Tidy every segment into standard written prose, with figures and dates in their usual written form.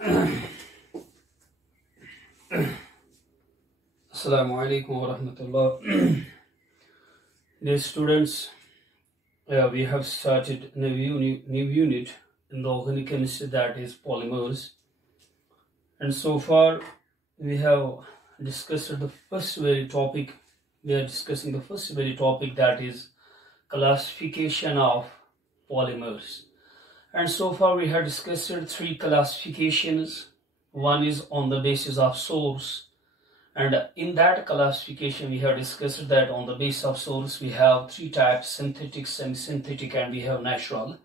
Assalamu alaikum wa rahmatullah. Dear students, we have started new unit in the organic chemistry, that is polymers, and so far we have discussed the first very topic. We are discussing the first very topic, that is classification of polymers, and so far we have discussed three classifications. One is on the basis of source, and in that classification we have discussed that on the basis of source we have three types: synthetic, semi-synthetic, and we have natural.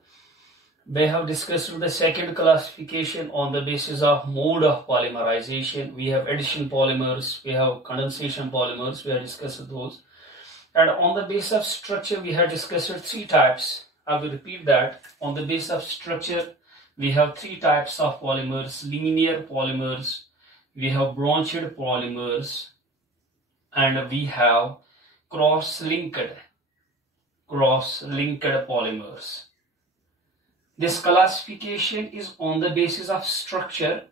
We have discussed the second classification on the basis of mode of polymerization. We have addition polymers, we have condensation polymers, we have discussed those. And on the basis of structure we have discussed three types. I will repeat that. On the basis of structure we have three types of polymers: linear polymers, we have branched polymers, and we have cross-linked polymers. This classification is on the basis of structure.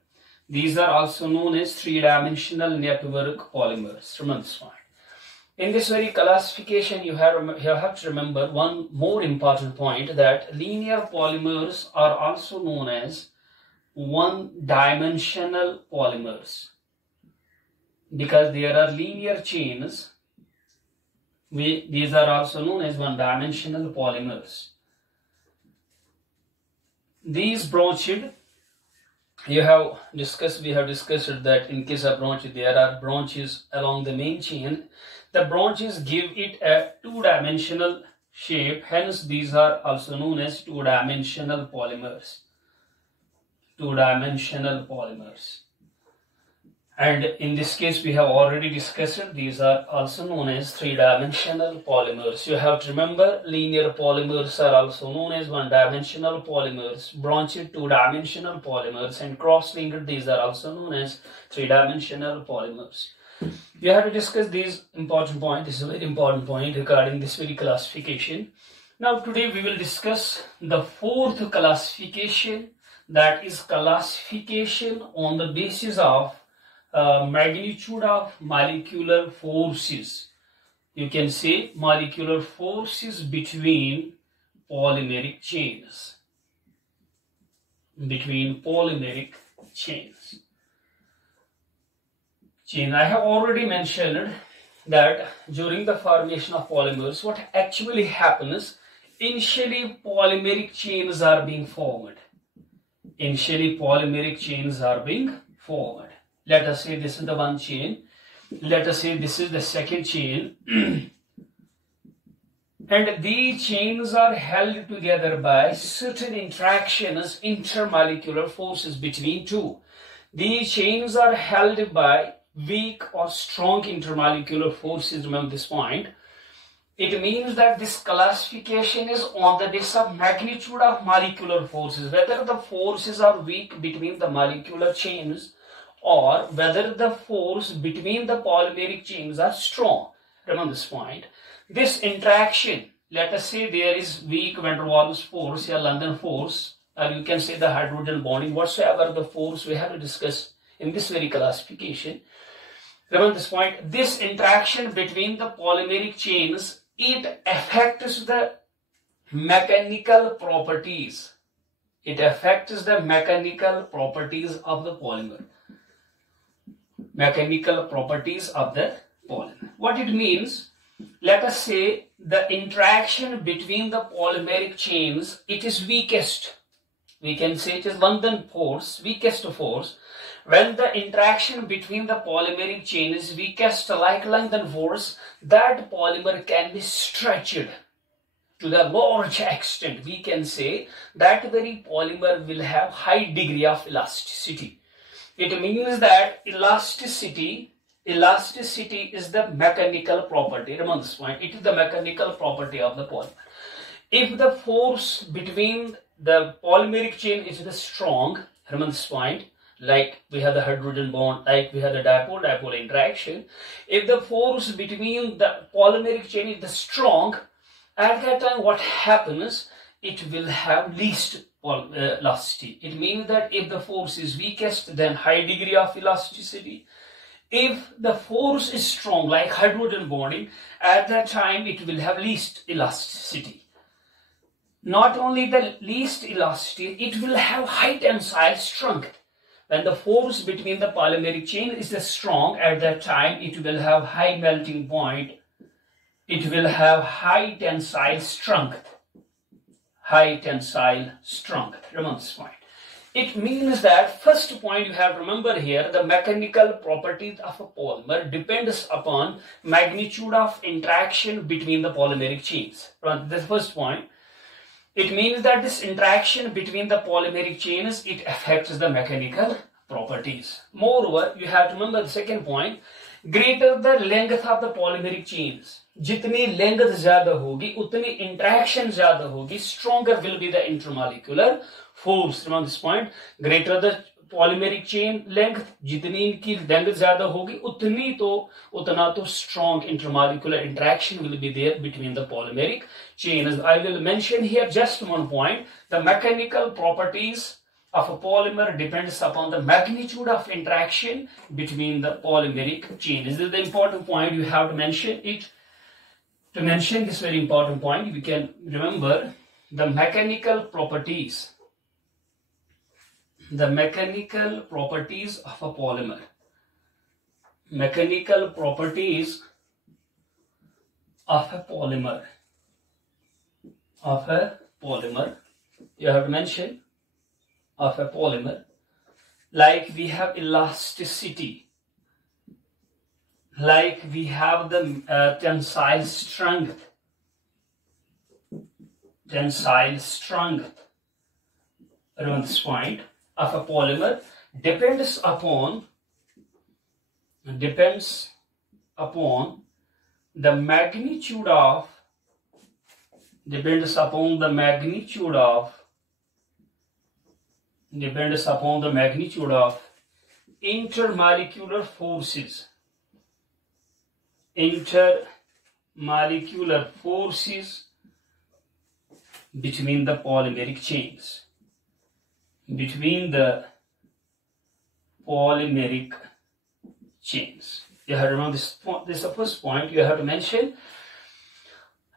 These are also known as three-dimensional network polymers. Remember this point. In this very classification, you have to remember one more important point, that linear polymers are also known as one-dimensional polymers, because there are linear chains. These are also known as one-dimensional polymers. These branched, we have discussed that in case of branched, there are branches along the main chain. The branches give it a two-dimensional shape, hence these are also known as two-dimensional polymers. Two-dimensional polymers. And in this case we have already discussed, these are also known as three-dimensional polymers. You have to remember, linear polymers are also known as one-dimensional polymers, branched two-dimensional polymers, and cross-linked, these are also known as three-dimensional polymers. You have to discuss these important points. This is a very important point regarding this very classification. Now today we will discuss the fourth classification, that is classification on the basis of magnitude of molecular forces. You can say molecular forces between polymeric chains. Between polymeric chains. I have already mentioned that during the formation of polymers, what actually happens, initially polymeric chains are being formed. Initially polymeric chains are being formed. Let us say this is the one chain. Let us say this is the second chain. And these chains are held together by certain interactions, intermolecular forces between two. These chains are held by weak or strong intermolecular forces. Remember this point. It means that this classification is on the basis of magnitude of molecular forces, whether the forces are weak between the molecular chains or whether the force between the polymeric chains are strong. Remember this point. This interaction, let us say there is weak van der Waals force or London force, or you can say the hydrogen bonding, whatsoever the force we have to discuss in this very classification. Remember this point. This interaction between the polymeric chains, it affects the mechanical properties. It affects the mechanical properties of the polymer. Mechanical properties of the polymer. What it means, let us say the interaction between the polymeric chains, it is weakest. We can say it is London force, weakest force. When the interaction between the polymeric chain is weakest, like London force, that polymer can be stretched to the large extent. We can say that very polymer will have high degree of elasticity. It means that elasticity is the mechanical property. Remember this point. It is the mechanical property of the polymer. If the force between the polymeric chain is strong, remember this point, like we have the hydrogen bond, like we have the dipole-dipole interaction. If the force between the polymeric chain is strong, at that time what happens, it will have least elasticity. It means that if the force is weakest, then high degree of elasticity. If the force is strong, like hydrogen bonding, at that time it will have least elasticity. Not only the least elasticity, it will have high tensile strength. When the force between the polymeric chain is strong, at that time it will have high melting point. It will have high tensile strength. High tensile strength. Remember this point. It means that first point you have to remember here, the mechanical properties of a polymer depends upon magnitude of interaction between the polymeric chains. The first point. It means that this interaction between the polymeric chains, it affects the mechanical properties. Moreover, you have to remember the second point, greater the length of the polymeric chains. जितनी length ज़्यादा होगी, उतनी interaction ज़्यादा होगी, stronger will be the intermolecular force. Remember this point, greater the polymeric chain length, जितनी इनकी length ज़्यादा होगी, उतना तो strong intermolecular interaction will be there between the polymeric chains. I will mention here just one point, the mechanical properties of a polymer depends upon the magnitude of interaction between the polymeric chain. This is the important point you have to mention it. To mention this very important point, we can remember the mechanical properties. The mechanical properties of a polymer. Mechanical properties of a polymer. Of a polymer. You have to mention of a polymer. Like we have elasticity. Like we have the tensile strength. Tensile strength. Around this point of a polymer depends upon the magnitude of intermolecular forces. Intermolecular forces between the polymeric chains. Between the polymeric chains. You have to remember this point. This is the first point you have to mention.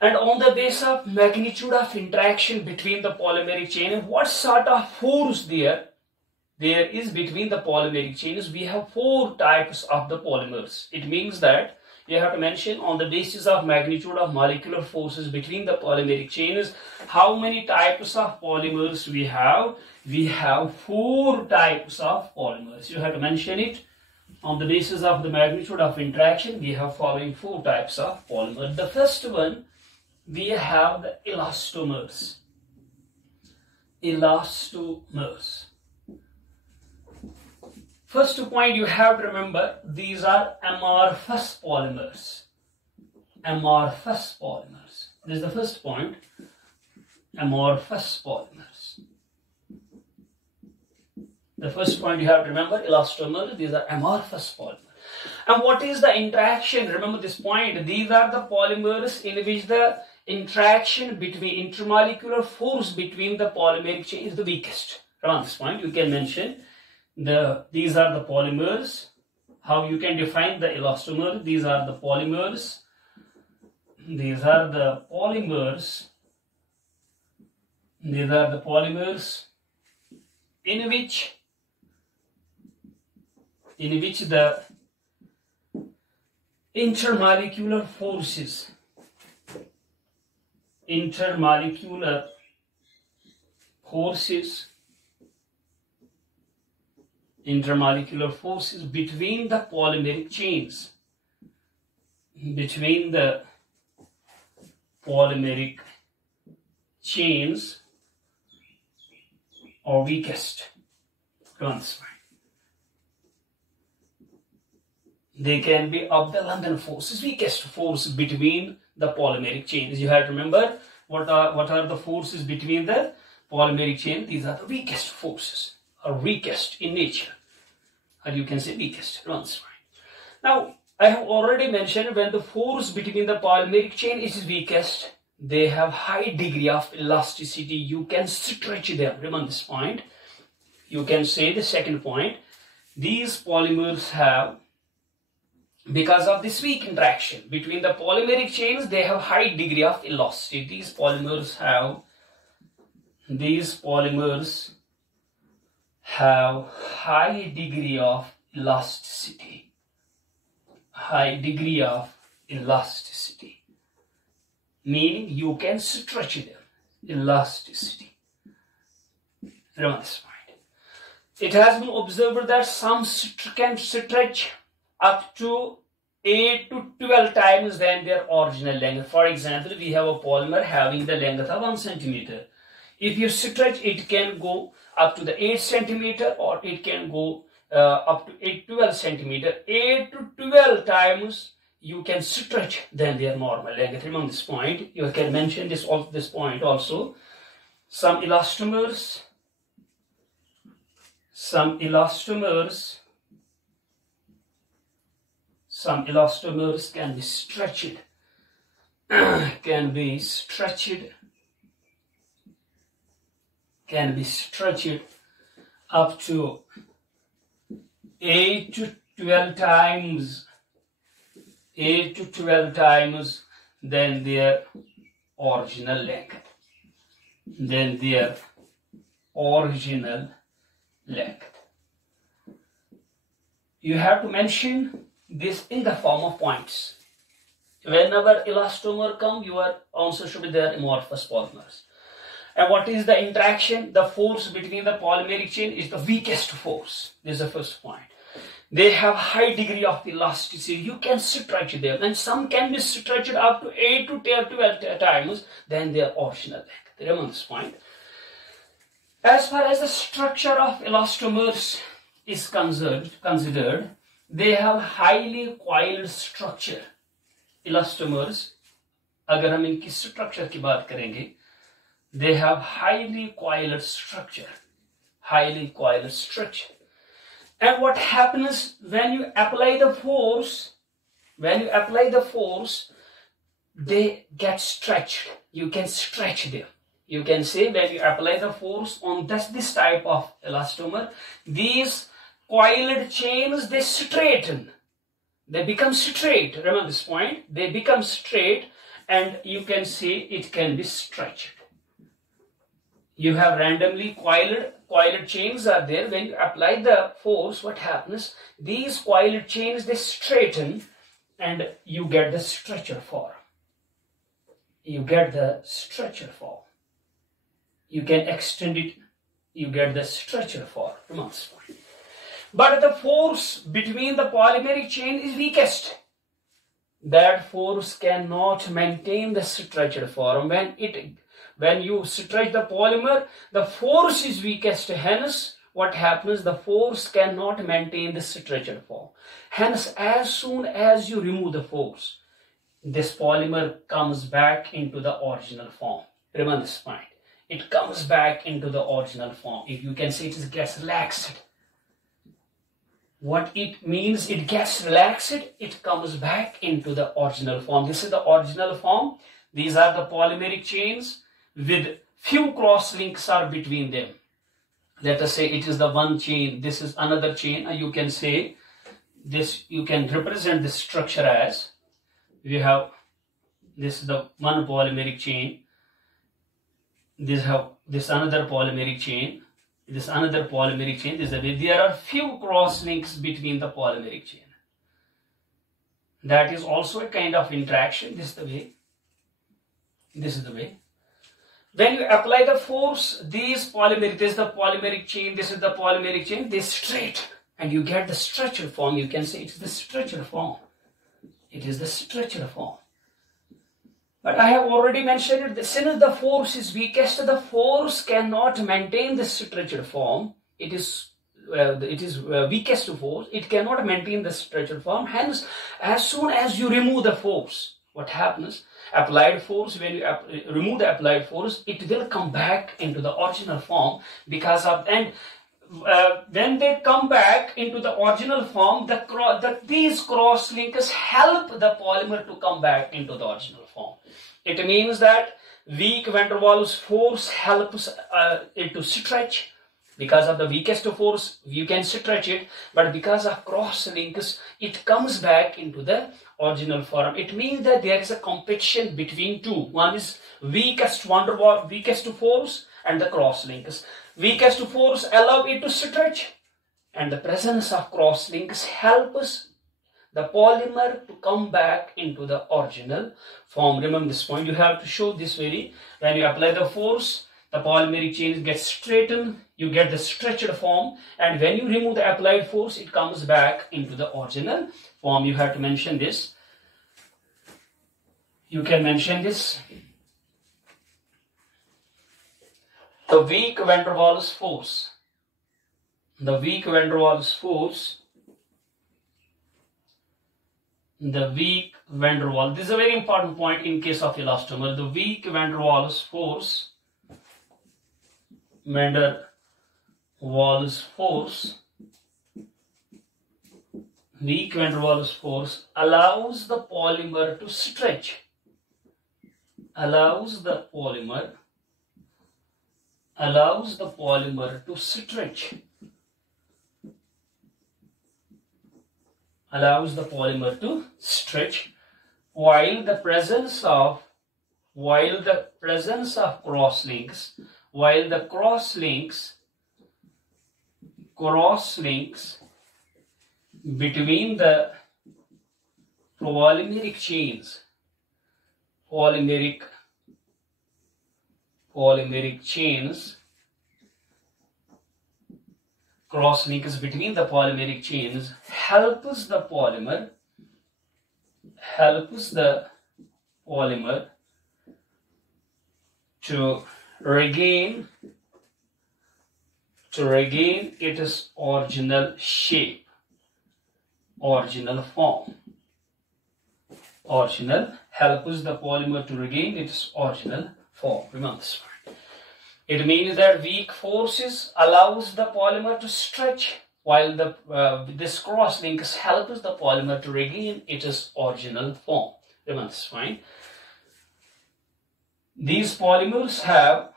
And on the basis of magnitude of interaction between the polymeric chain, what sort of force there is between the polymeric chains? We have 4 types of the polymers. It means that you have to mention on the basis of magnitude of molecular forces between the polymeric chains, how many types of polymers we have. We have 4 types of polymers. You have to mention it. On the basis of the magnitude of interaction, we have following 4 types of polymers. The first one, we have the elastomers. Elastomers. First point you have to remember, these are amorphous polymers. Amorphous polymers. This is the first point. Amorphous polymers. The first point you have to remember, elastomers, these are amorphous polymers. And what is the interaction? Remember this point, these are the polymers in which the interaction between intermolecular force between the polymeric chain is the weakest. Around this point, you can mention these are the polymers. How you can define the elastomer? These are the polymers. These are the polymers. These are the polymers in which the intermolecular forces between the polymeric chains, are weakest. They can be of the London forces, weakest force between the polymeric chains. You have to remember what are the forces between the polymeric chain. These are the weakest forces, or weakest in nature, or you can say weakest. Now, I have already mentioned when the force between the polymeric chain is weakest, they have high degree of elasticity. You can stretch them. Remember this point. You can say the second point. These polymers have, because of this weak interaction between the polymeric chains, they have high degree of elasticity. These polymers have high degree of elasticity. High degree of elasticity. Meaning you can stretch them. Elasticity. Remember this point. It has been observed that some can stretch up to 8 to 12 times than their original length. For example, we have a polymer having the length of 1 centimeter. If you stretch, it can go up to the 8 centimeter, or it can go up to 12 centimeter. 8 to 12 times you can stretch than their normal length. Remember this point. You can mention this point also. Some elastomers can be stretched. Can be stretched up to 8 to 12 times. 8 to 12 times than their original length. You have to mention this in the form of points. Whenever elastomer come, your answer should be their amorphous polymers. And what is the interaction? The force between the polymeric chain is the weakest force. This is the first point. They have high degree of elasticity. You can stretch them, and some can be stretched up to 8 to 12 times than their original length. Remember this point. As far as the structure of elastomers is considered, they have highly coiled structure. Elastomers, अगर हम इनकी structure की बात करेंगे, they have highly coiled structure. And what happens when you apply the force? They get stretched. You can stretch them. You can say when you apply the force on this type of elastomer, these coiled chains, they straighten. They become straight. Remember this point. They become straight, and you can say it can be stretched. You have randomly coiled chains are there. When you apply the force, what happens? These coiled chains, they straighten, and you get the stretcher form. You can extend it. You get the stretcher form. But the force between the polymeric chain is weakest. That force cannot maintain the stretcher form. When you stretch the polymer, the force is weakest. Hence, what happens? The force cannot maintain the stretcher form. Hence, as soon as you remove the force, this polymer comes back into the original form. Remember this point. It comes back into the original form. If you can say it gets relaxed. What it means, it gets relaxed, it comes back into the original form. This is the original form. These are the polymeric chains with few cross links are between them. Let us say it is the one chain, this is another chain, and you can say this, you can represent this structure as, we have, this is the one polymeric chain, this another polymeric chain, this another polymeric chain, this is the way. There are few cross links between the polymeric chain. That is also a kind of interaction. This is the way. This is the way. When you apply the force, these polymeric, this is the polymeric chain, this is the polymeric chain, they straight, and you get the stretcher form. You can say it is the stretcher form. It is the stretcher form. But I have already mentioned it, since the force is weakest, the force cannot maintain the stretcher form. It is weakest force. It cannot maintain the stretcher form. Hence, as soon as you remove the force, what happens? Applied force, when you remove the applied force, it will come back into the original form because of, and when they come back into the original form, these cross links help the polymer to come back into the original form. It means that weak van der Waals force helps it to stretch. Because of the weakest force, you can stretch it, but because of cross links, it comes back into the original form. It means that there is a competition between two. One is weakest force and the cross links. Weakest force allow it to stretch, and the presence of cross links helps the polymer to come back into the original form. Remember this point. You have to show this very. When you apply the force, the polymeric chain gets straightened, you get the stretched form, and when you remove the applied force, it comes back into the original form. You have to mention this. You can mention this. The weak van der Waals force. The weak van der Waals force. The weak van der Waals. This is a very important point in case of elastomer. The weak van der Waals force. Van der Waals force. Weak van der Waals force allows the polymer to stretch. Allows the polymer to stretch. Allows the polymer to stretch while the presence of cross links. While the cross links between the polymeric chains, polymeric chains, cross links between the polymeric chains helps the polymer to regain its original shape, original form. Helps the polymer to regain its original form. Remember this part. It means that weak forces allows the polymer to stretch, while this cross links helps the polymer to regain its original form. Remember this fine. These polymers have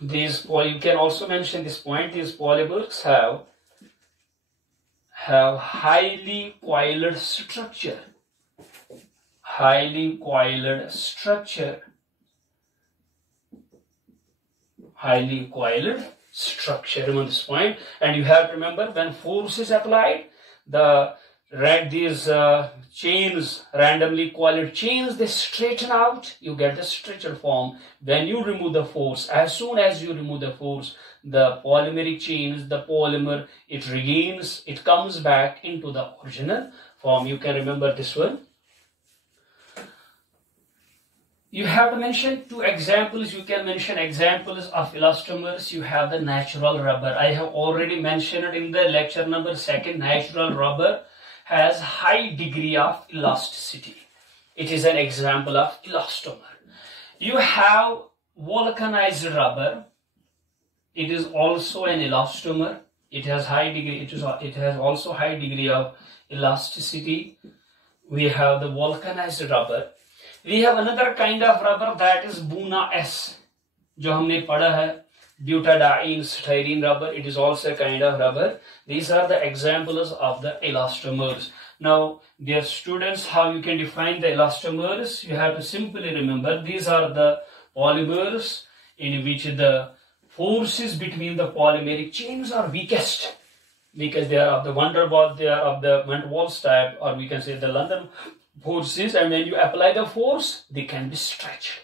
you can also mention this point. These polymers have highly coiled structure. Highly coiled structure. Remember this point. And you have to remember, when force is applied, these chains, randomly coiled chains, they straighten out. You get the stretched form. When you remove the force, as soon as you remove the force, the polymeric chains, the polymer, it comes back into the original form. You can remember this one. You have to mention two examples. You can mention examples of elastomers. You have the natural rubber. I have already mentioned it in the lecture number 2. Natural rubber has high degree of elasticity. It is an example of elastomer. You have vulcanized rubber. It is also an elastomer. It has also high degree of elasticity. We have the vulcanized rubber. We have another kind of rubber, that is Buna S, जो हमने पढ़ा है, butadiene styrene rubber. It is also a kind of rubber. These are the examples of the elastomers. Now, dear students, how you can define the elastomers? You have to simply remember, these are the polymers in which the forces between the polymeric chains are weakest, because they are of the van der Waals type, or we can say the London forces, and when you apply the force, they can be stretched.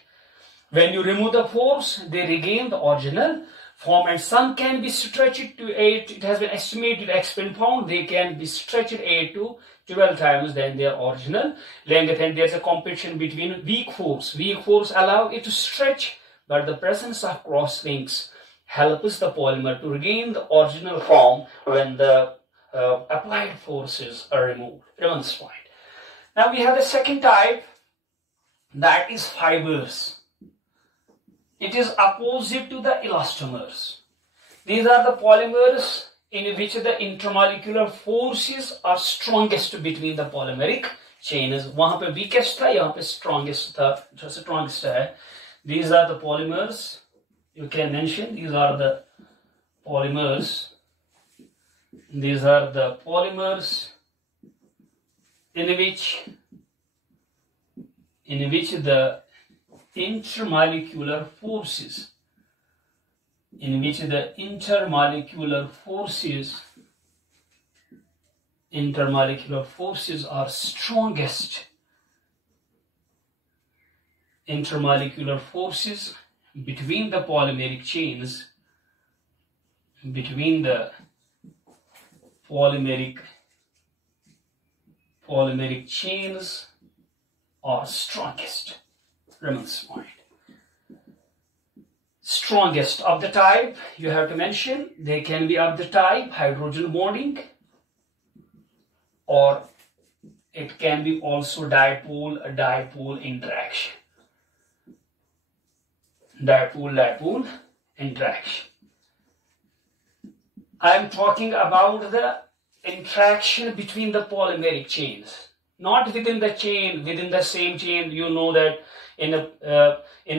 When you remove the force, they regain the original form, and some can be stretched to 8, it has been estimated, £8 they can be stretched 8 to 12 times than their original length, and there's a competition between weak force. Weak force allow it to stretch, but the presence of cross links helps the polymer to regain the original form when the applied forces are removed. Remember this point. Now we have the second type, that is fibers. It is opposite to the elastomers. These are the polymers in which the intermolecular forces are strongest between the polymeric chain is, वहाँ पे weakest था, यहाँ पे strongest था, जो strongest है. These are the polymers. You can mention these are the polymers. These are the polymers in which the intermolecular forces are strongest. Intermolecular forces between the polymeric chains, polymeric chains are strongest. Remember this point. Strongest of the type, you have to mention, they can be of the type hydrogen bonding, or it can be also dipole interaction. Dipole interaction. I am talking about the interaction between the polymeric chains, not within the chain, within the same chain. You know that in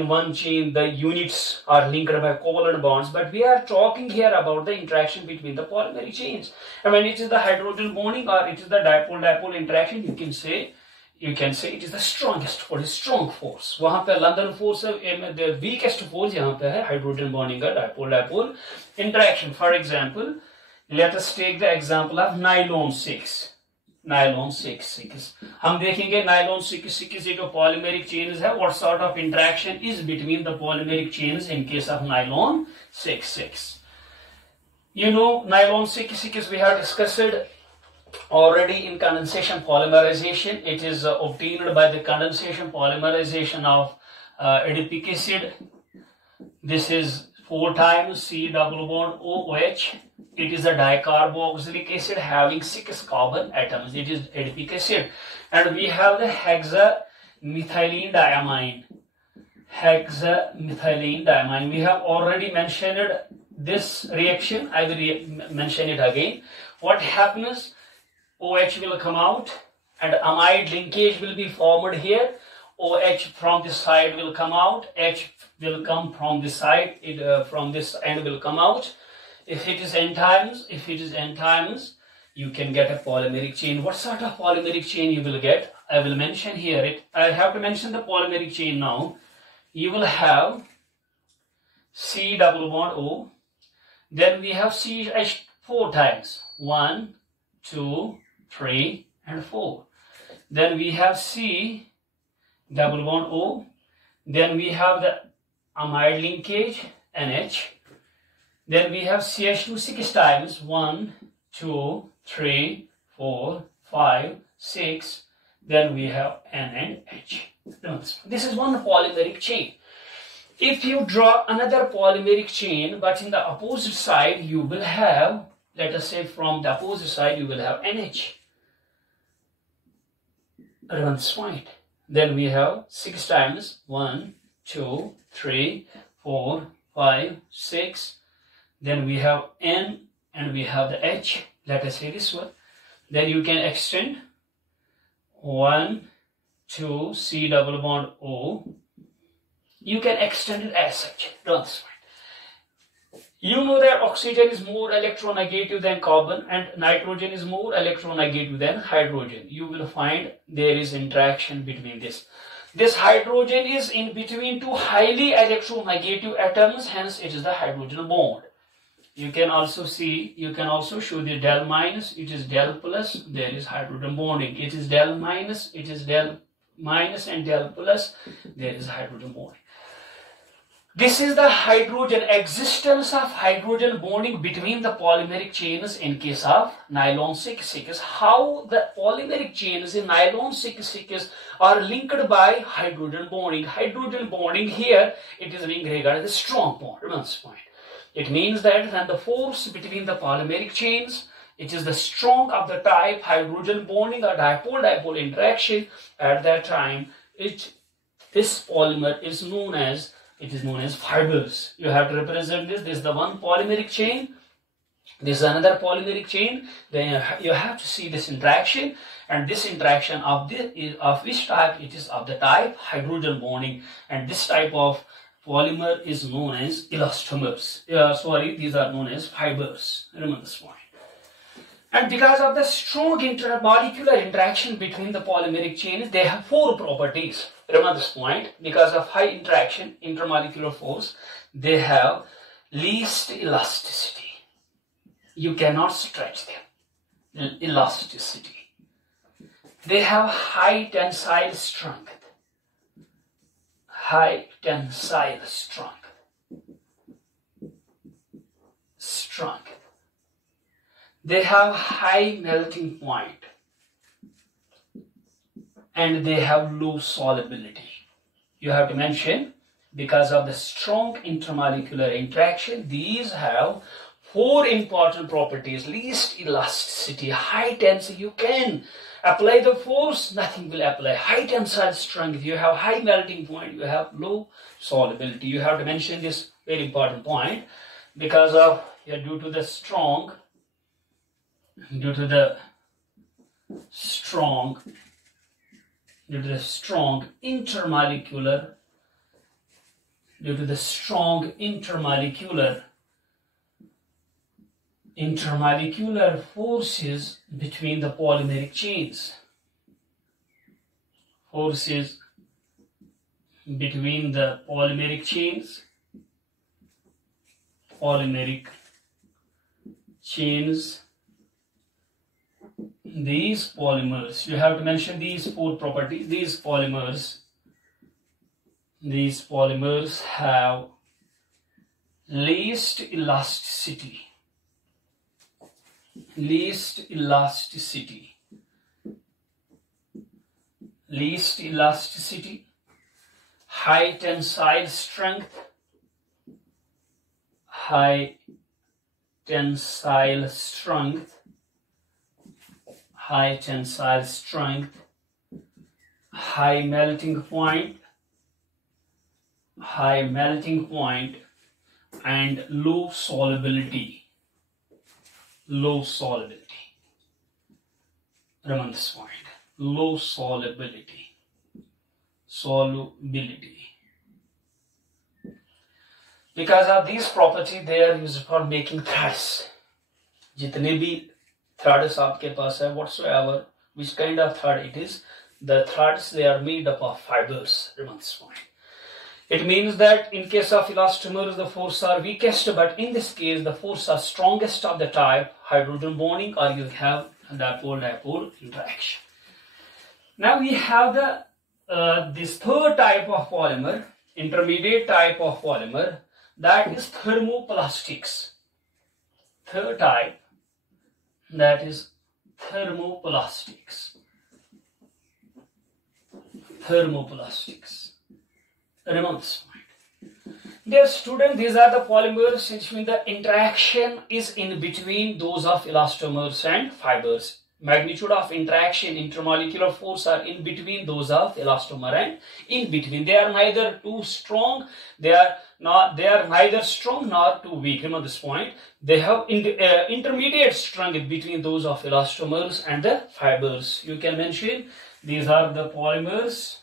one chain the units are linked by covalent bonds, but we are talking here about the interaction between the polymeric chains. And when it is the hydrogen bonding or it is the dipole interaction, you can say it is the strongest force, strong force. वहाँ पे London force है, the weakest force यहाँ पे है hydrogen bonding का dipole interaction. For example, let us take the example of nylon 6. हम देखेंगे nylon 6 ये जो polymeric chains है, what sort of interaction is between the polymeric chains in case of nylon 6. You know, nylon 6 we have discussed already in condensation polymerization. It is obtained by the condensation polymerization of adipic acid. This is 4 times C double bond OH. It is a dicarboxylic acid having 6 carbon atoms. It is adipic acid. And we have the hexamethylene diamine. We have already mentioned this reaction. I will mention it again. What happens? OH will come out and amide linkage will be formed here. OH from this side will come out. H will come from this side. From this end will come out. If it is N times, you can get a polymeric chain. What sort of polymeric chain you will get? I will mention here. I have to mention the polymeric chain now. You will have C double bond O. Then we have CH 4 times. 1, 2, 3, and 4. Then we have C double bond O. Then we have the amide linkage NH. Then we have CH2 6 times. 1, 2, 3, 4, 5, 6. Then we have N and H. This is one polymeric chain. If you draw another polymeric chain, but in the opposite side, you will have, let us say from the opposite side, you will have NH. Around this point. Then we have 6 times. 1, 2, 3, 4, 5, 6. Then we have N and we have the H. Let us say this one. Then you can extend 1, 2, C double bond O. You can extend it as such. That's fine. You know that oxygen is more electronegative than carbon and nitrogen is more electronegative than hydrogen. You will find there is interaction between this. This hydrogen is in between 2 highly electronegative atoms, hence it is the hydrogen bond. You can also see, you can also show the del minus, it is del plus, there is hydrogen bonding. It is del minus, it is del minus and del plus, there is hydrogen bonding. This is the hydrogen, existence of hydrogen bonding between the polymeric chains in case of nylon 6. How the polymeric chains in nylon 6 are linked by hydrogen bonding. Hydrogen bonding here, it is being regarded as a strong bond. Remember this point. It means that when the force between the polymeric chains, it is the strong of the type hydrogen bonding or dipole-dipole interaction. At that time, this polymer is known as fibers. You have to represent this. This is the one polymeric chain. This is another polymeric chain. Then you have to see this interaction, and this interaction of this is of which type? It is of the type hydrogen bonding, and this type of polymer is known as elastomers. These are known as fibers. Remember this point. And because of the strong intermolecular interaction between the polymeric chains, they have 4 properties. Remember this point. Because of high interaction, intermolecular force, they have least elasticity. You cannot stretch them. Elasticity. They have high tensile strength. High tensile strength. They have high melting point, and they have low solubility. You have to mention, because of the strong intermolecular interaction, these have 4 important properties. Least elasticity, high tensile, you can apply the force, nothing will apply. High tensile strength, you have high melting point, you have low solubility. You have to mention this very important point, because of due to the strong intermolecular forces between the polymeric chains. Forces between the polymeric chains. These polymers, you have to mention these 4 properties. These polymers have least elasticity, high tensile strength, high melting point, and low solubility. Remember this point. Low solubility. Because of these properties, they are used for making threads. जितने भी threads आपके पास है, whatsoever, which kind of thread it is, the threads, they are made up of fibers. Remember this point. It means that in case of elastomers, the forces are weakest, but in this case, the forces are strongest of the type hydrogen bonding, or you have dipole-dipole interaction. Now we have this third type of polymer, intermediate type of polymer, that is thermoplastics. Third type, that is thermoplastics. Remember this point. Dear student, these are the polymers in which the interaction is in between those of elastomers and fibers. Magnitude of interaction, intermolecular force are in between those of elastomer and in between. They are neither too strong, they are neither strong nor too weak. Remember this point. They have intermediate strength between those of elastomers and the fibers. You can mention these are the polymers.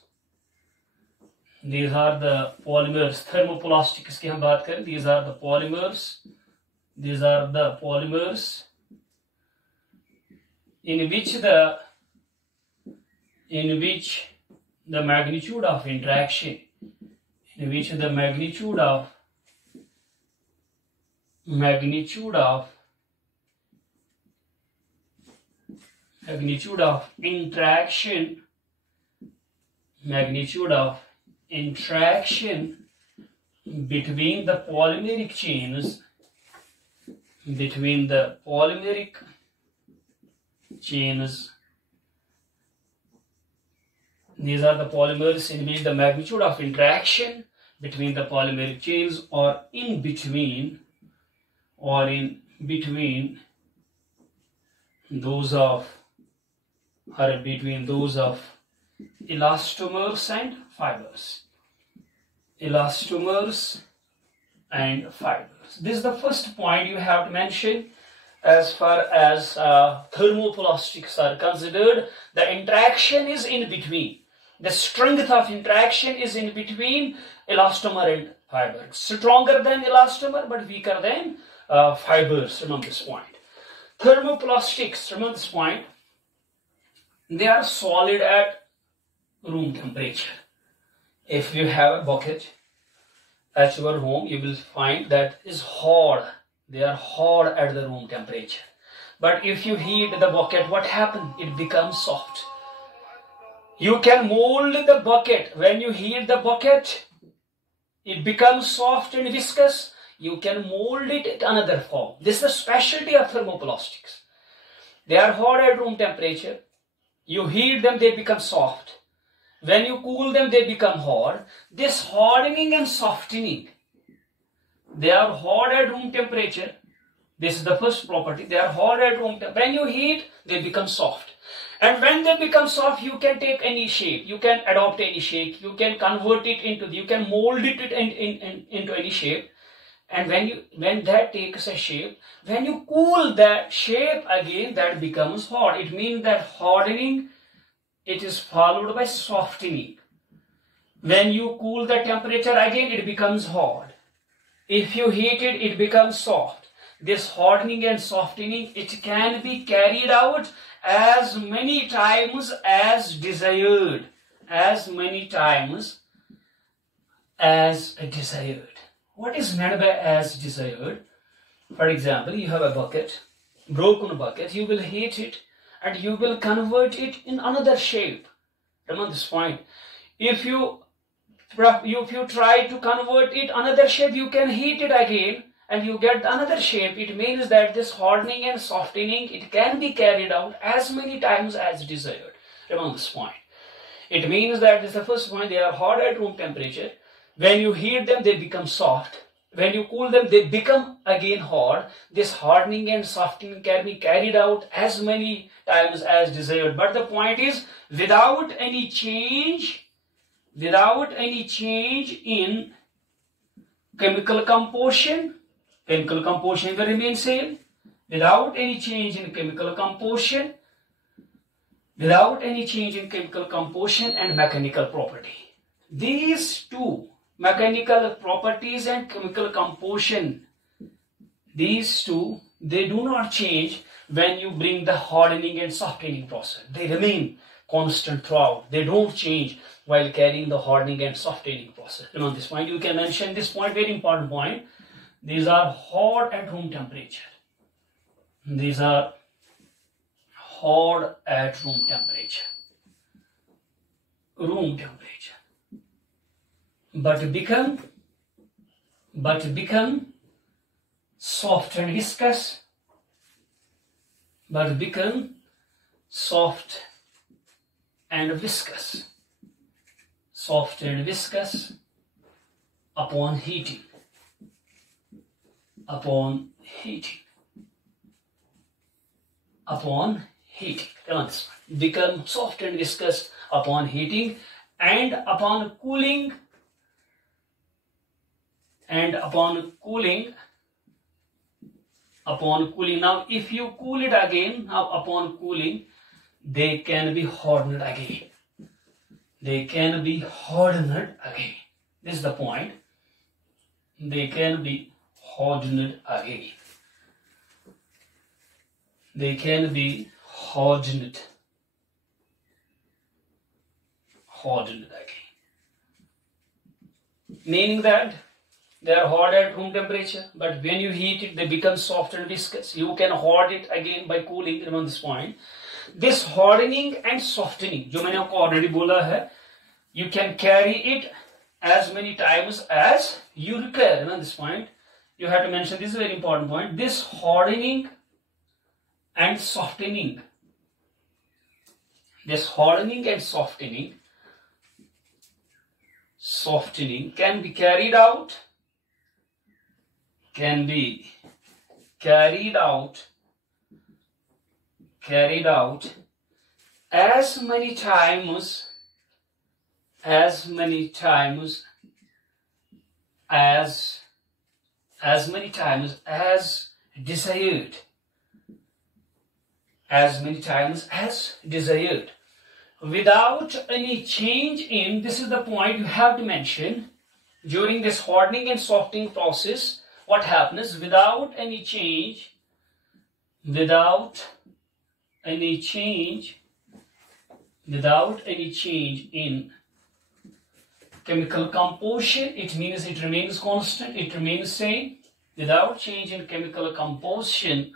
Thermoplastics की हम बात करें. These are the polymers in which the magnitude of interaction, interaction between the polymeric chains, these are the polymers in which the magnitude of interaction between the polymeric chains or in between those of elastomers and fibers. This is the first point you have to mention. as far as thermoplastics are considered, the interaction is in between. The strength of interaction is in between elastomer and fiber. Stronger than elastomer, but weaker than fibers. Remember this point. Thermoplastics, remember this point, they are solid at room temperature. If you have a bucket at your home, you will find that is hard. They are hard at the room temperature. But if you heat the bucket, what happens? It becomes soft. You can mold the bucket. When you heat the bucket, it becomes soft and viscous. You can mold it at another form. This is the specialty of thermoplastics. They are hard at room temperature. You heat them, they become soft. When you cool them, they become hard. This hardening and softening, they are hard at room temperature. This is the first property. They are hard at room temperature. When you heat, they become soft. And when they become soft, you can take any shape. You can adopt any shape. You can convert it into, you can mold it into any shape. And when that takes a shape, when you cool that shape again, that becomes hard. It means that hardening, it is followed by softening. When you cool the temperature again, it becomes hard. If you heat it, it becomes soft. This hardening and softening, it can be carried out as many times as desired. As many times as desired. What is meant by as desired? For example, you have a bucket, broken bucket, you will heat it and you will convert it in another shape. Remember this point. If you try to convert it another shape, you can heat it again and you get another shape. It means that this hardening and softening, it can be carried out as many times as desired. Remember this point. It means that this is the first point, they are hard at room temperature. When you heat them, they become soft. When you cool them, they become again hard. This hardening and softening can be carried out as many times as desired. But the point is, without any change in chemical composition will remain same. Without any change in chemical composition, and mechanical property. These two, mechanical properties and chemical composition, these two, they do not change when you bring the hardening and softening process. They remain constant throughout. They don't change while carrying the hardening and softening process. Remember this point. You can mention this point, very important point. These are hard at room temperature. These are hard at room temperature. But become soft and viscous. Soft and viscous upon heating. Become soft and viscous upon heating and upon cooling. Now, if you cool it again, upon cooling, they can be hardened again. This is the point. They can be hardened again. Meaning that they are hard at room temperature, but when you heat it, they become soft and viscous. You can harden it again by cooling. Remember this point. This hardening and softening, जो मैंने आपको already बोला है, you can carry it as many times as you require. Remember this point. You have to mention, this is a very important point. This hardening and softening. Softening can be carried out as many times as desired. as many times as desired. Without any change in, this is the point you have to mention, during this hardening and softening process, what happens without any change in chemical composition, it means it remains constant, it remains same. Without change in chemical composition,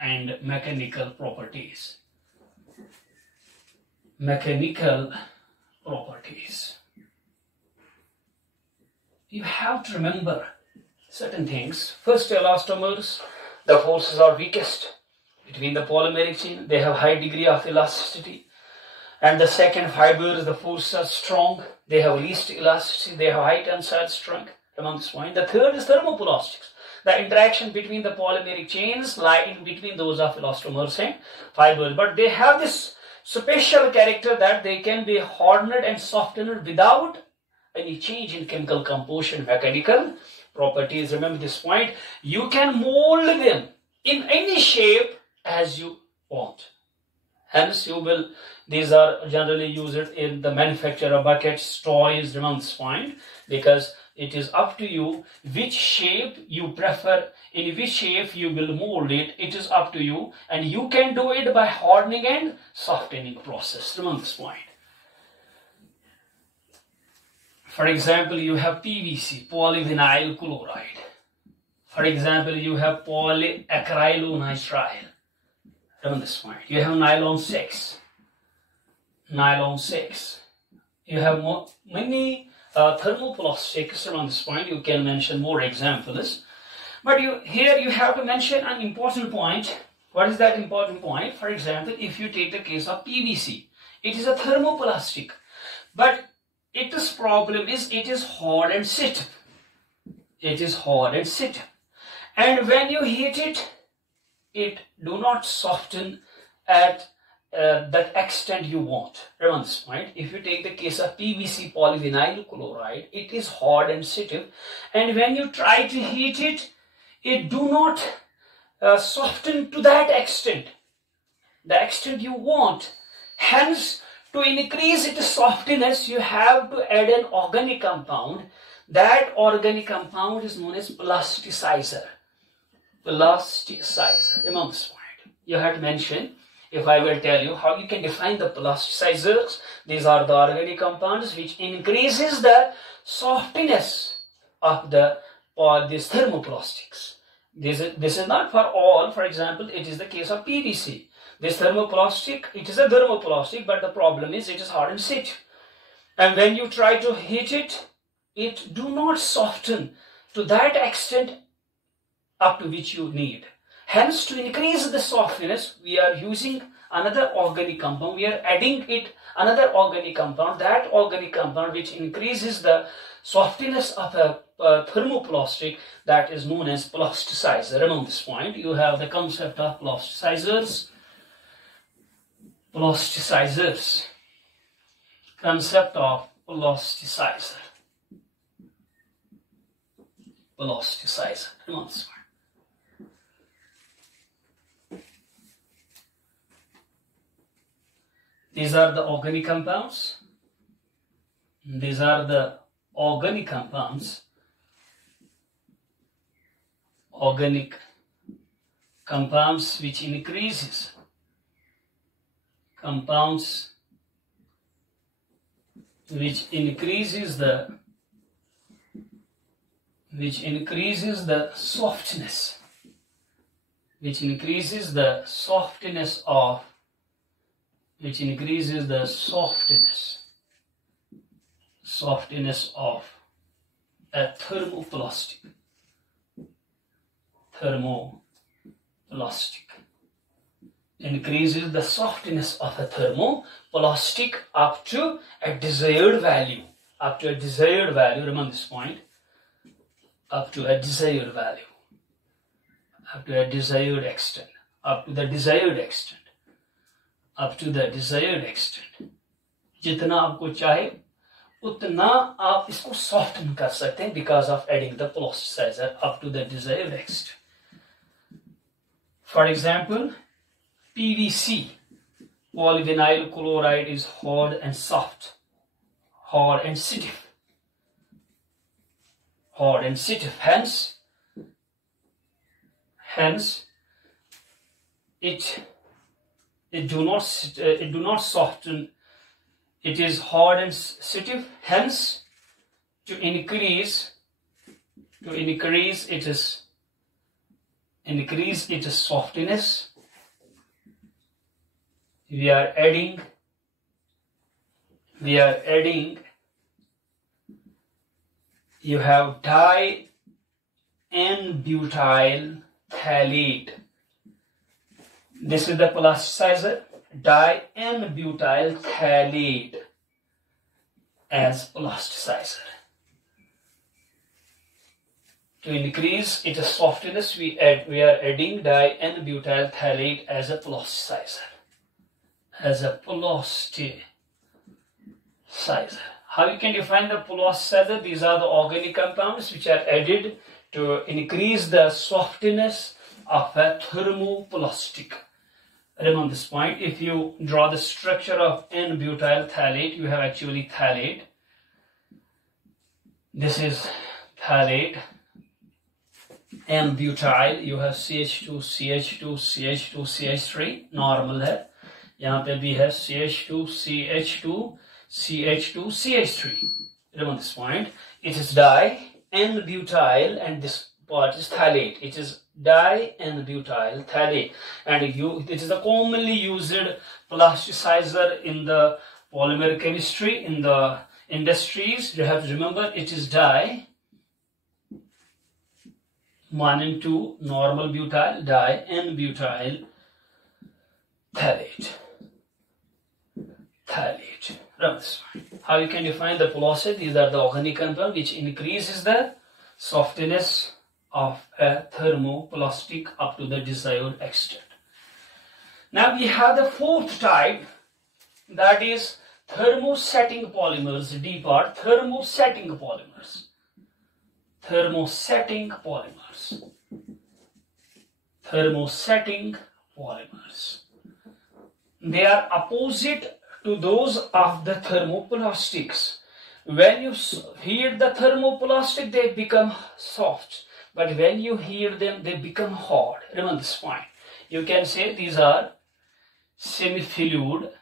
and mechanical properties. You have to remember certain things. First, elastomers, the forces are weakest between the polymeric chain. They have high degree of elasticity. And the second, fibers, the forces are strong. They have least elasticity. They have high tensile strength. Among this point. The third is thermoplastics. The interaction between the polymeric chains lie in between those of elastomers and fibers. But they have this special character that they can be hardened and softened without any change in chemical composition, mechanical properties. Remember this point. You can mold them in any shape as you want. Hence, these are generally used in the manufacture of buckets, toys. Remember this point, because it is up to you which shape you prefer, in which shape you will mold it. It is up to you, and you can do it by hardening and softening process. Remember this point. For example, you have PVC, polyvinyl chloride. For example, you have polyacrylonitrile. Remember this point. You have nylon 6. You have many thermoplastics. Around this point, you can mention more examples. But here you have to mention an important point. What is that important point? For example, if you take the case of PVC, it is a thermoplastic, but its problem is it is hard and stiff. And when you heat it, it do not soften at that extent you want. Remember this point. If you take the case of PVC polyvinyl chloride, it is hard and stiff, and when you try to heat it, it do not soften to that extent, the extent you want. Hence, to increase its softness, you have to add an organic compound. That organic compound is known as plasticizer. Remember this point. You have to mention, if I will tell you how you can define the plasticizers, these are the organic compounds which increases the softness of these thermoplastics. This is not for all. For example, it is the case of PVC. This thermoplastic, it is a thermoplastic, but the problem is it is hard and stiff. And when you try to heat it, it do not soften to that extent up to which you need. Hence, to increase the softness, we are using another organic compound. We are adding it another organic compound. That organic compound which increases the softness of a thermoplastic, that is known as plasticizer. Remember this point. You have the concept of plasticizers. Concept of plasticizer. Remember this point. These are the organic compounds. Organic compounds which increases the softness of a thermoplastic. Increases the softness of a thermoplastic up to a desired value. Remember this point. Up to a desired value. Up to the desired extent. जितना आपको चाहे उतना आप इसको soften कर सकते हैं because of adding the plasticizer up to the desired extent. For example, PVC Polyvinyl Chloride is hard and soft, hard and stiff, hard and stiff. Hence, it do not soften. It is hard and stiff. Hence, to increase its softness, we are adding you have di-N-butyl phthalate. This is the plasticizer, di-N-butyl phthalate as plasticizer. To increase its softness, we are adding di-N-butyl phthalate as a plasticizer. How you can define the plasticizer? These are the organic compounds which are added to increase the softness of a thermoplastic. Remember this point. If you draw the structure of N-butyl phthalate, you have actually phthalate. This is phthalate. N-butyl, you have CH2, CH2, CH2, CH3, normal है. यहाँ पे भी है CH2, CH2, CH2, CH3. Remember this point. It is di-N-butyl and this part is phthalate. It is di-N-butyl phthalate, and it is a commonly used plasticizer in the polymer chemistry in the industries. You have to remember it is di-1 and 2 normal butyl, di-N-butyl phthalate. How you can define the plasticizer? These are the organic compound which increases the softness of a thermoplastic up to the desired extent. Now we have the fourth type, that is thermosetting polymers. D part, thermosetting polymers. Thermosetting polymers. They are opposite to those of the thermoplastics. When you heat the thermoplastic, they become soft. But when you heat them, they become hard. Remember this point. You can say these are semi-fluid.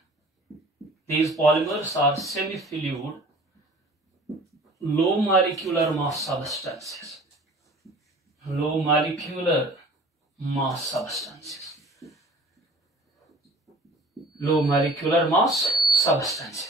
These polymers are semi-fluid, low molecular mass substances. Low molecular mass substances. Low molecular mass substances.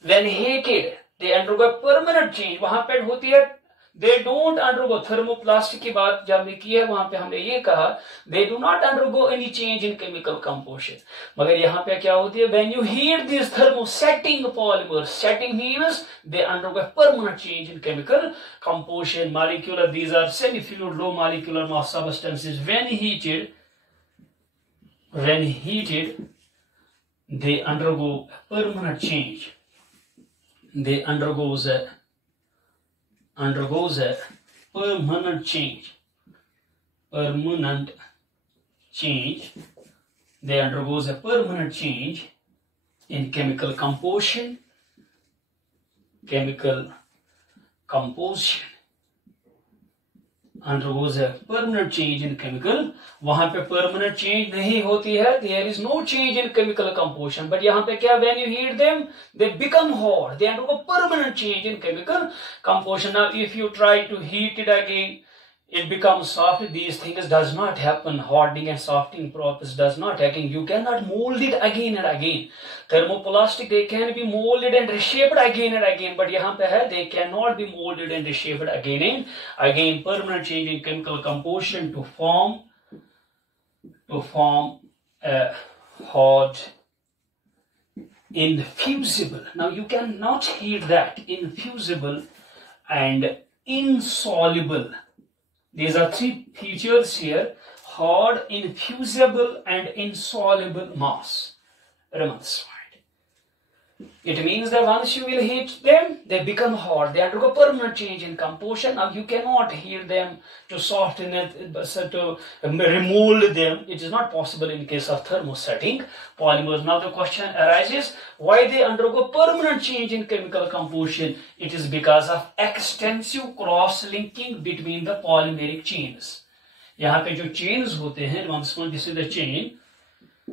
When heated, they undergo permanent change. वहाँ पे होती है, they don't undergo thermoplastic की बात जब हमने की है, वहाँ पे हमने ये कहा they do not undergo any change in chemical composition. मगर यहाँ पे क्या होती है? When you heat these thermosetting polymers, setting means they undergo permanent change in chemical composition. Molecular, these are semi-fluid, low molecular mass substances. When heated, they undergo permanent change. They undergoes a permanent change. They undergoes a permanent change in chemical composition. Undergoes a permanent change in chemical. वहाँ पे permanent change नहीं होती है. There is no change in chemical composition. But यहाँ पे क्या? When you heat them, they become hard. They undergo permanent change in chemical composition. Now, if you try to heat it again, it becomes soft. These things does not happen. Hardening and softening process does not happen. You cannot mold it again and again. Thermoplastic, they can be molded and reshaped again and again. But यहाँ पे है, they cannot be molded and reshaped again and again. Permanent change in chemical composition to form a hard infusible. Now you cannot heat that. Infusible and insoluble. These are three features here: hard, infusible, and insoluble mass. Remember this point. It means that once you will heat them, they become hot. They undergo permanent change in composition. Now you cannot heat them to soften it, so to remold them. It is not possible in case of thermosetting polymers. Now the question arises, why they undergo permanent change in chemical composition? It is because of extensive cross-linking between the polymeric chains. यहाँ पे जो chains होते हैं, this is the chain.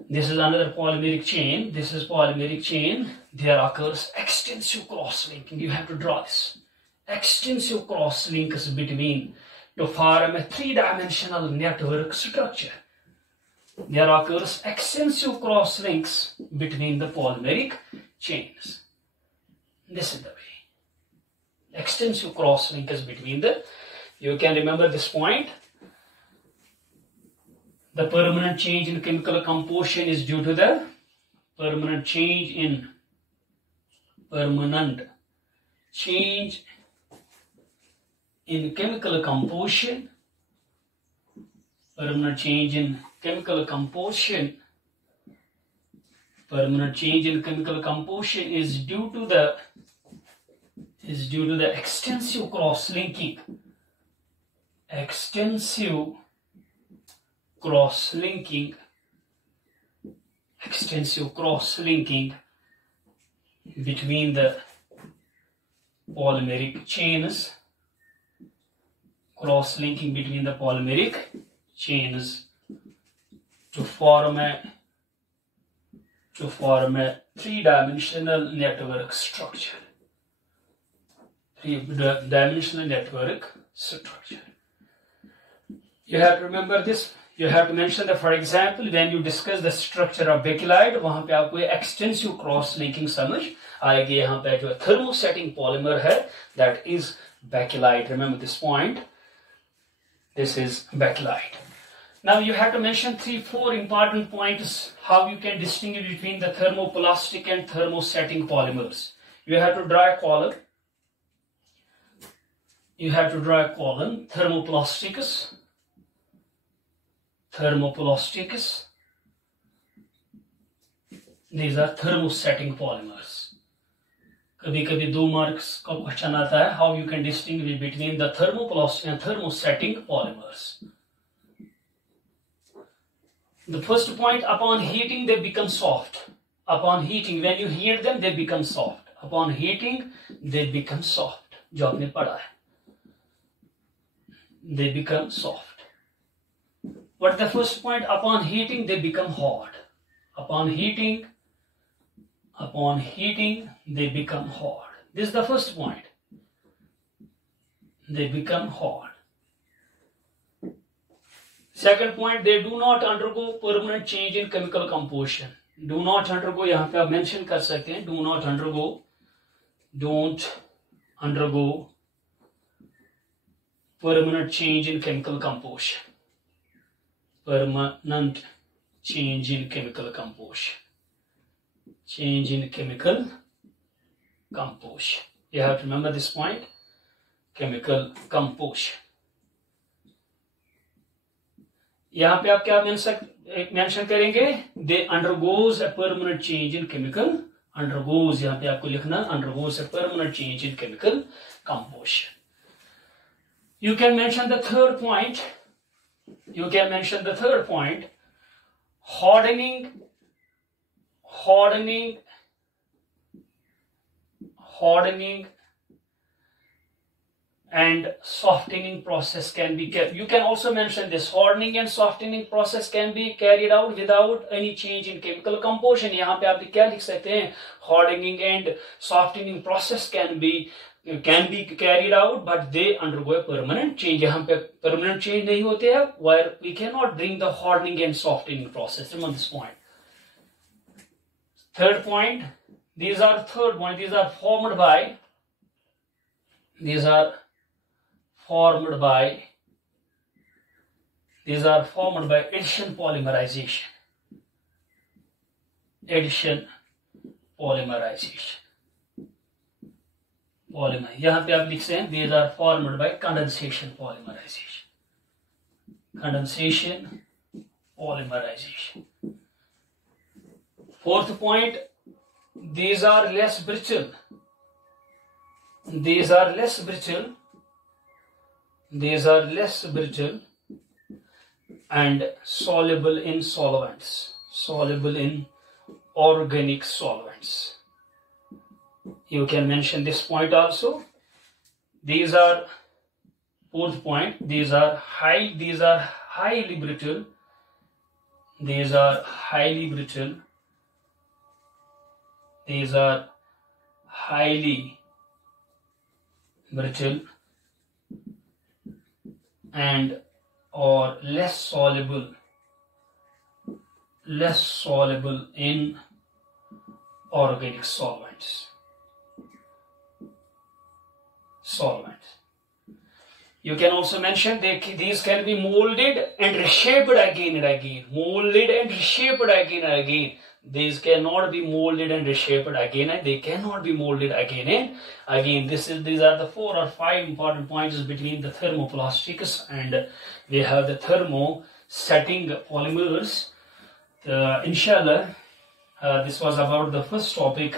This is another polymeric chain. This is polymeric chain. There occurs extensive cross-linking. You have to draw this. Extensive cross-links between to form a three-dimensional network structure. There occurs extensive cross-links between the polymeric chains. This is the way. Extensive cross-links between the. You can remember this point. The permanent change in chemical composition is due to the permanent change in chemical composition. Permanent change in chemical composition. Permanent change in chemical composition is due to the extensive cross-linking. Extensive cross-linking between the polymeric chains, cross-linking between the polymeric chains to form a three-dimensional network structure. Three-dimensional network structure. You have to remember this. You have to mention that, for example, when you discuss the structure of bakelite, वहाँ पे आपको extensive cross-linking समझ आएगी. यहाँ पे जो thermosetting polymer है, that is bakelite. Remember this point. This is bakelite. Now you have to mention 3-4 important points how you can distinguish between the thermoplastic and thermosetting polymers. You have to draw a column. Thermoplastics. These are thermosetting polymers. कभी-कभी 2 marks का question आता है, how you can distinguish between the thermoplastic and thermosetting polymers. The first point, upon heating they become soft. Upon heating, when you heat them, they become soft. Upon heating, they become soft. जो आपने पढ़ा है. They become soft. But the first point, upon heating, they become hard. Upon heating, they become hard. This is the first point. They become hard. Second point, they do not undergo permanent change in chemical composition. Do not undergo, यहाँ पे आप mention कर सकते हैं, don't undergo permanent change in chemical composition. Permanent change in chemical composition. Change in chemical composition. You have to remember this point. Chemical composition. यहाँ पे आप क्या मेंशन करेंगे? They undergoes a permanent change in chemical. Undergoes यहाँ पे आपको लिखना undergoes a permanent change in chemical composition. You can mention the third point. Hardening and softening process can be carried. You can also mention this. Hardening and softening process can be carried out without any change in chemical composition. यहाँ पे आप क्या लिख सकते हैं? Hardening and softening process can be carried out, but they undergo a permanent change. यहाँ पे permanent change नहीं होते हैं, where we cannot bring the hardening and softening process. Remember this point. Third point, these are formed by addition polymerization. Polymer. यहाँ पे आप लिख सकते हैं, these are formed by condensation polymerization. Fourth point, these are less brittle. These are less brittle. These are less brittle and soluble in solvents. Soluble in organic solvents. You can mention this point also. These are, fourth point, these are highly brittle. These are highly brittle. These are highly brittle and or less soluble in organic solvents. You can also mention these can be molded and reshaped again and again. Molded and reshaped again and again. These cannot be molded and reshaped again, and they cannot be molded again and again. These are the 4 or 5 important points between the thermoplastics, and we have the thermosetting polymers. Inshallah, this was about the first topic,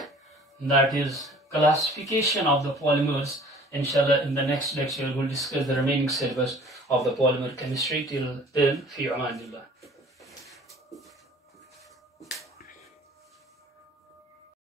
that is classification of the polymers. Inshallah, in the next lecture, we'll discuss the remaining syllabus of the polymer chemistry. Till then, fi amanillah.